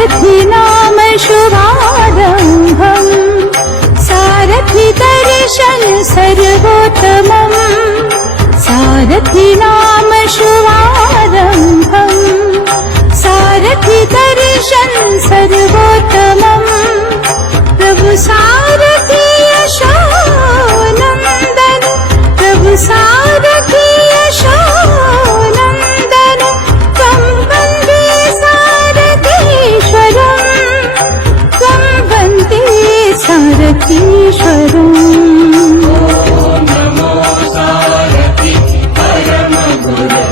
सारथि नाम शुभारम्भम् सारथि दर्शन सर्वोत्तमम् सारथि नाम शुभारम्भम् सारथि दर्शन सर्वोत्तमम् प्रभु सारथि यशोनन्दन प्रभु सारथि यशोनन्दन त्वं वन्दे सारथीश्वरम् त्वं वन्दे सारथीश्वरम्। नमो सारथि परम गुरु